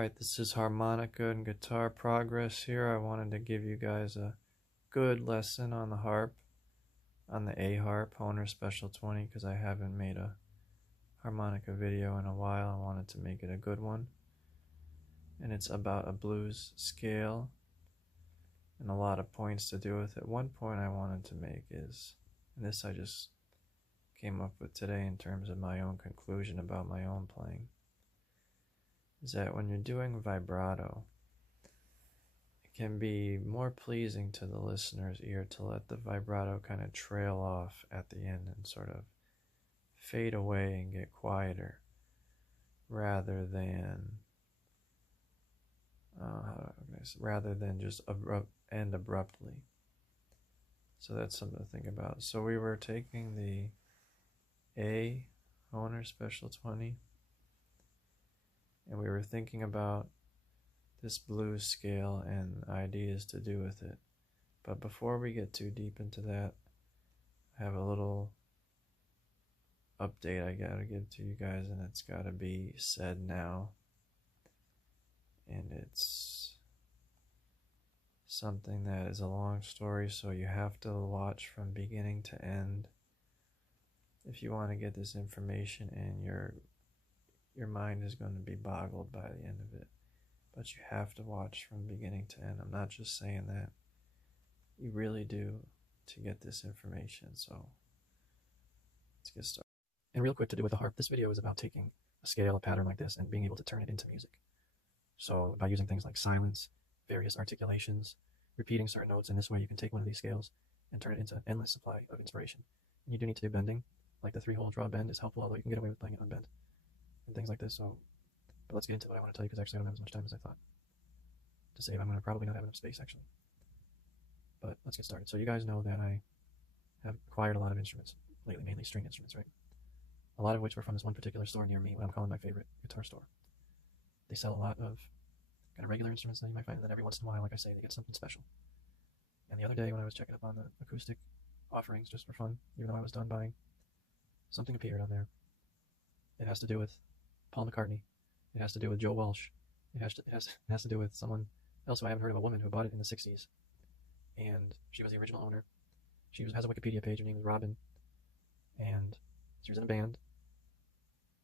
Alright, this is harmonica and guitar progress here. I wanted to give you guys a good lesson on the harp, on the A harp, Honer Special 20, because I haven't made a harmonica video in a while. I wanted to make it a good one. And it's about a blues scale and a lot of points to do with it. One point I wanted to make is, and this I just came up with today in terms of my own conclusion about my own playing, is that when you're doing vibrato, it can be more pleasing to the listener's ear to let the vibrato kind of trail off at the end and sort of fade away and get quieter, rather than just end abruptly. So that's something to think about. So we were taking the A Honer Special 20, and we were thinking about this blues scale and ideas to do with it. But before we get too deep into that, I have a little update I gotta give to you guys, and it's gotta be said now. And it's something that is a long story, so you have to watch from beginning to end if you want to get this information, and your mind is going to be boggled by the end of it. But you have to watch from beginning to end. I'm not just saying that. You really do, to get this information. So let's get started. And real quick, to do with the harp, this video is about taking a scale, a pattern like this, and being able to turn it into music. So by using things like silence, various articulations, repeating certain notes, in this way you can take one of these scales and turn it into an endless supply of inspiration. And you do need to do bending, like the 3-hole draw bend is helpful, although you can get away with playing it unbent and things like this. So, but let's get into what I want to tell you, because actually I don't have as much time as I thought to save. I'm going to probably not have enough space actually. But let's get started. So you guys know that I have acquired a lot of instruments lately, mainly string instruments, right? A lot of which were from this one particular store near me, what I'm calling my favorite guitar store. They sell a lot of kind of regular instruments that you might find, and then every once in a while, like I say, they get something special. And the other day when I was checking up on the acoustic offerings just for fun, even though I was done buying, something appeared on there. It has to do with Paul McCartney. It has to do with Joe Walsh. It has to do with someone else who I haven't heard of, a woman who bought it in the 60s. And she was the original owner. She has a Wikipedia page. Her name is Robin. And she was in a band.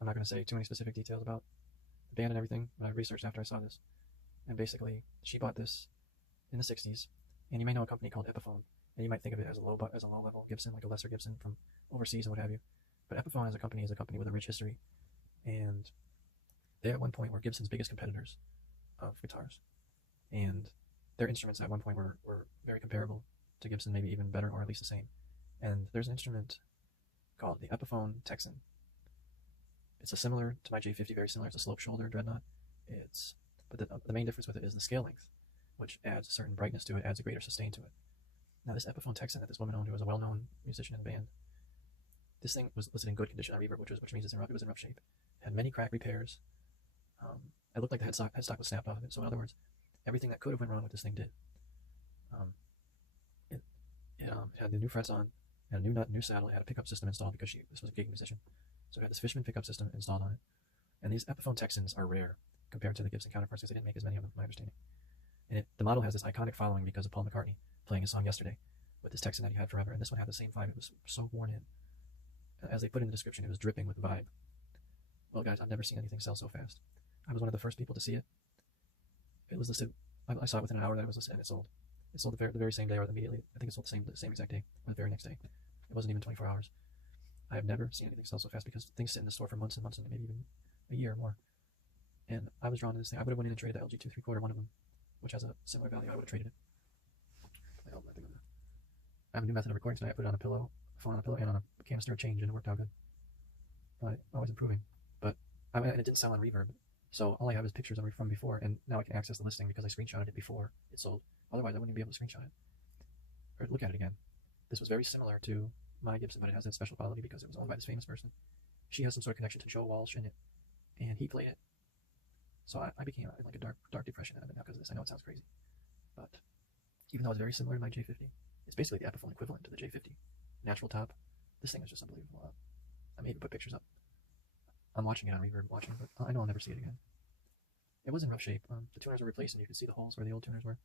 I'm not going to say too many specific details about the band and everything, but I researched after I saw this. And basically, she bought this in the 60s. And you may know a company called Epiphone. And you might think of it as a low-level Gibson, like a lesser Gibson from overseas and what have you. But Epiphone as a company with a rich history. And they at one point were Gibson's biggest competitors of guitars. And their instruments at one point were very comparable to Gibson, maybe even better, or at least the same. And there's an instrument called the Epiphone Texan. It's similar to my J50, very similar. It's a slope shoulder dreadnought. But the main difference with it is the scale length, which adds a certain brightness to it, adds a greater sustain to it. Now this Epiphone Texan that this woman owned, who was a well-known musician in the band, this thing was listed in good condition on Reverb, which means it was in rough shape. It had many crack repairs. It looked like the headstock was snapped off of it. So in other words, everything that could have went wrong with this thing did. It had the new frets on, had a new nut, new saddle. It had a pickup system installed because this was a gig musician. So it had this Fishman pickup system installed on it. And these Epiphone Texans are rare compared to the Gibson counterparts, because they didn't make as many of them, from my understanding. And the model has this iconic following because of Paul McCartney playing his song Yesterday with this Texan that he had forever. And this one had the same vibe. It was so worn in. As they put in the description, it was dripping with vibe. Well, guys, I've never seen anything sell so fast. I was one of the first people to see it. It was listed. I saw it within an hour that it was listed, and it sold. It sold the very same day, or immediately. I think it sold the same exact day, or the very next day. It wasn't even 24 hours. I have never seen anything sell so fast, because things sit in the store for months and months, and maybe even a year or more. And I was drawn to this thing. I would have went in and traded the LG 2 3/4, one of them, which has a similar value. I would have traded it. I have a new method of recording tonight. I put it on a pillow, phone on a pillow, and on a canister of change, and it worked out good. But always improving. But and it didn't sell on Reverb, so all I have is pictures of it from before, and now I can access the listing because I screenshotted it before it sold. Otherwise, I wouldn't be able to screenshot it or look at it again. This was very similar to my Gibson, but it has that special quality because it was owned by this famous person. She has some sort of connection to Joe Walsh in it, and he played it. So I became like a dark depression out of it now because of this. I know it sounds crazy, but even though it's very similar to my J50, it's basically the Epiphone equivalent to the J50. Natural top. This thing is just unbelievable. I may even put pictures up. I'm watching it on Reverb, but I know I'll never see it again. It was in rough shape. The tuners were replaced, and you could see the holes where the old tuners were.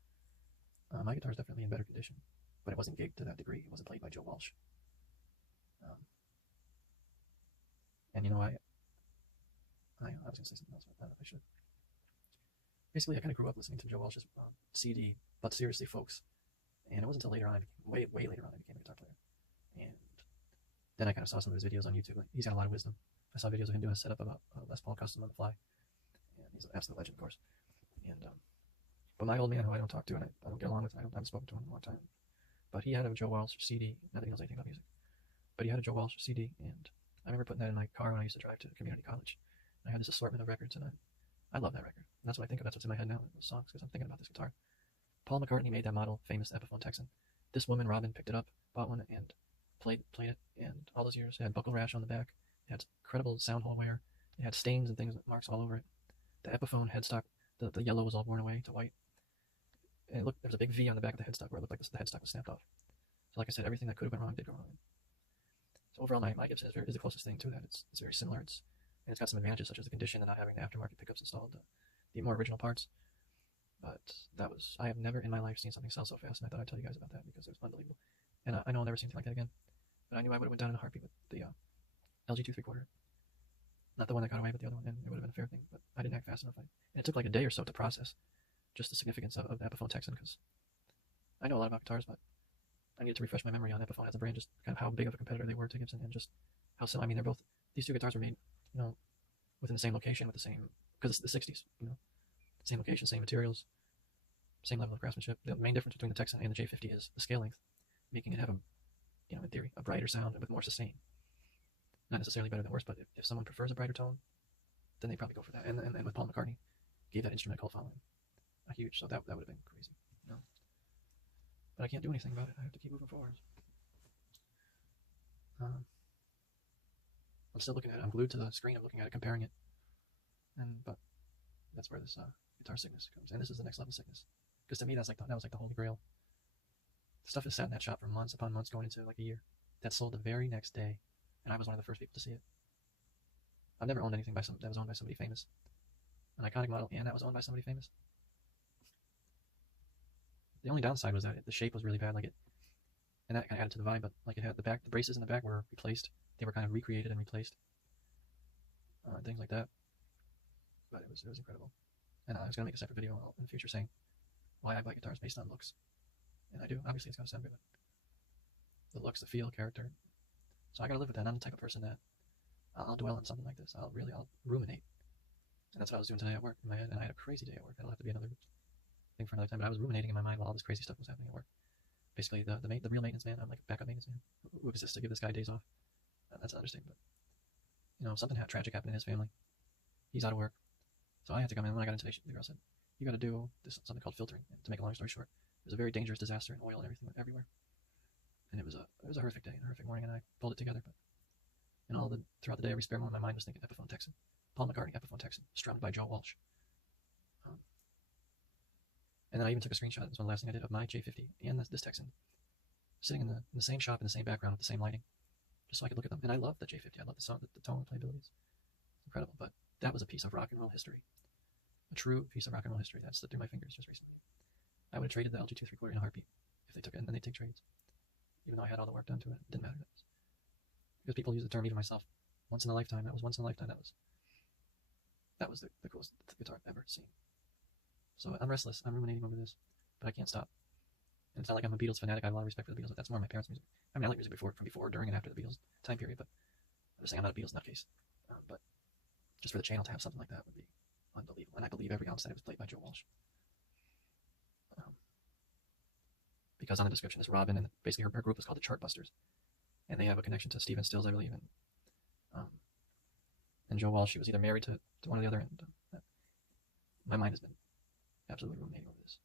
My guitar is definitely in better condition, but it wasn't gigged to that degree. It wasn't played by Joe Walsh. Um, and you know, I was going to say something else, but I don't know if I should. Basically, I kind of grew up listening to Joe Walsh's CD, but seriously, folks. And it wasn't until later on, way later on, I became a guitar player. And then I kind of saw some of his videos on YouTube. Like, he's got a lot of wisdom. I saw videos of him doing a setup about Les Paul custom on the fly. And he's an absolute legend, of course. And but my old man, who I don't talk to and I don't get along with, I haven't spoken to him in a long time. But he had a Joe Walsh CD. Not that he knows anything about music, but he had a Joe Walsh CD, and I remember putting that in my car when I used to drive to community college. And I had this assortment of records, and I love that record. And that's what I think of. That's what's in my head now, those songs, because I'm thinking about this guitar. Paul McCartney made that model famous Epiphone Texan. This woman, Robin, picked it up, bought one, and played it. And all those years, it had buckle rash on the back. It had incredible sound hole wear. It had stains and things, marks all over it. The Epiphone headstock, the yellow was all worn away to white. And it looked, there was a big V on the back of the headstock where it looked like the headstock was snapped off. So like I said, everything that could have gone wrong did go wrong. So overall, my Gibson is the closest thing to that. It's very similar. And it's got some advantages such as the condition and not having the aftermarket pickups installed, the more original parts. But I have never in my life seen something sell so fast, and I thought I'd tell you guys about that because it was unbelievable. And I know I'll never see anything like that again. But I knew I would have went down in a heartbeat with the LG 2 3/4. Not the one that got away, but the other one, and it would have been a fair thing. But I didn't act fast enough. And it took like a day or so to process just the significance of the Epiphone Texan, because I know a lot about guitars, but I needed to refresh my memory on Epiphone as a brand, just kind of how big of a competitor they were to Gibson, and just how similar. I mean, these two guitars were made, within the same location, with the same, because it's the 60s, same location, same materials, same level of craftsmanship. The main difference between the Texan and the J50 is the scale length, making it have in theory, a brighter sound with more sustain. Not necessarily better than worse, but if someone prefers a brighter tone, then they probably go for that. And with Paul McCartney, gave that instrument a cult following, a huge. So that would have been crazy, But I can't do anything about it. I have to keep moving forward. I'm still looking at it. I'm glued to the screen. I'm looking at it, comparing it. But that's where this guitar sickness comes. And this is the next level sickness. Because to me, that was like the holy grail. The stuff has sat in that shop for months upon months, going into like a year. That sold the very next day, and I was one of the first people to see it. I've never owned anything that was owned by somebody famous. An iconic model, and that was owned by somebody famous. The only downside was that the shape was really bad, and that kind of added to the vibe. But like it had the braces in the back were replaced. They were kind of recreated and replaced, things like that. But it was incredible. And I was gonna make a separate video in the future saying why I buy guitars based on looks, and I do. Obviously, it's gotta sound good. But the looks, the feel, character. So I gotta live with that. I'm the type of person that I'll dwell on something like this. I'll ruminate. And that's what I was doing today at work in my head. And I had a crazy day at work. That'll have to be another thing for another time. But I was ruminating in my mind while all this crazy stuff was happening at work. Basically, the real maintenance man. I'm like a backup maintenance man who exists to give this guy days off. That's an understatement. But something tragic happened in his family. He's out of work, so I had to come in. When I got into the girl said, "You got to do something called filtering." And to make a long story short, it was a very dangerous disaster, and oil and everything went everywhere. And it was a horrific day and a horrific morning, and I pulled it together. But throughout the day, every spare moment, my mind was thinking Epiphone Texan, Paul McCartney, Epiphone Texan, strummed by Joe Walsh. And then I even took a screenshot. It's one of the last things I did of my J50 and this Texan sitting in the same shop in the same background with the same lighting, just so I could look at them. And I love the J50. I love the sound, the tone, the playability. It's incredible. But that was a piece of rock and roll history, a true piece of rock and roll history that slipped through my fingers just recently. I would have traded the LG 2 3/4 in a heartbeat if they took it, and then they take trades. Even though I had all the work done to it, it didn't matter. Because people use the term, even myself, once in a lifetime. That was once in a lifetime. That was the coolest guitar I've ever seen. So I'm restless. I'm ruminating over this, but I can't stop. And it's not like I'm a Beatles fanatic. I have a lot of respect for the Beatles, but that's more my parents' music. I mean, I like music from before, during, and after the Beatles time period, but I'm just saying I'm not a Beatles nutcase. But just for the channel to have something like that would be unbelievable. And I believe every ounce that it was played by Joe Walsh. Because on the description is Robin, and basically her group is called the Chartbusters. And they have a connection to Stephen Stills, I believe. And Joe Walsh, she was either married to one or the other. And my mind has been absolutely ruminating over this.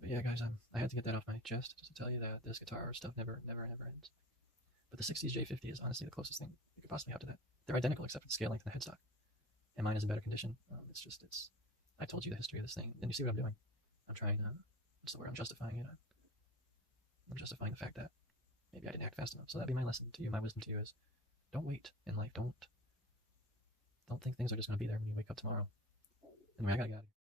But yeah, guys, I had to get that off my chest just to tell you that this guitar stuff never ends. But the 60s J50 is honestly the closest thing you could possibly have to that. They're identical except for the scale length and the headstock. And mine is in better condition. I told you the history of this thing. And you see what I'm doing. I'm trying what's the word? I'm justifying it. I'm justifying the fact that maybe I didn't act fast enough. So that'd be my lesson to you. My wisdom to you is don't wait in life. Don't don't think things are just going to be there when you wake up tomorrow. Anyway, I gotta get out of here.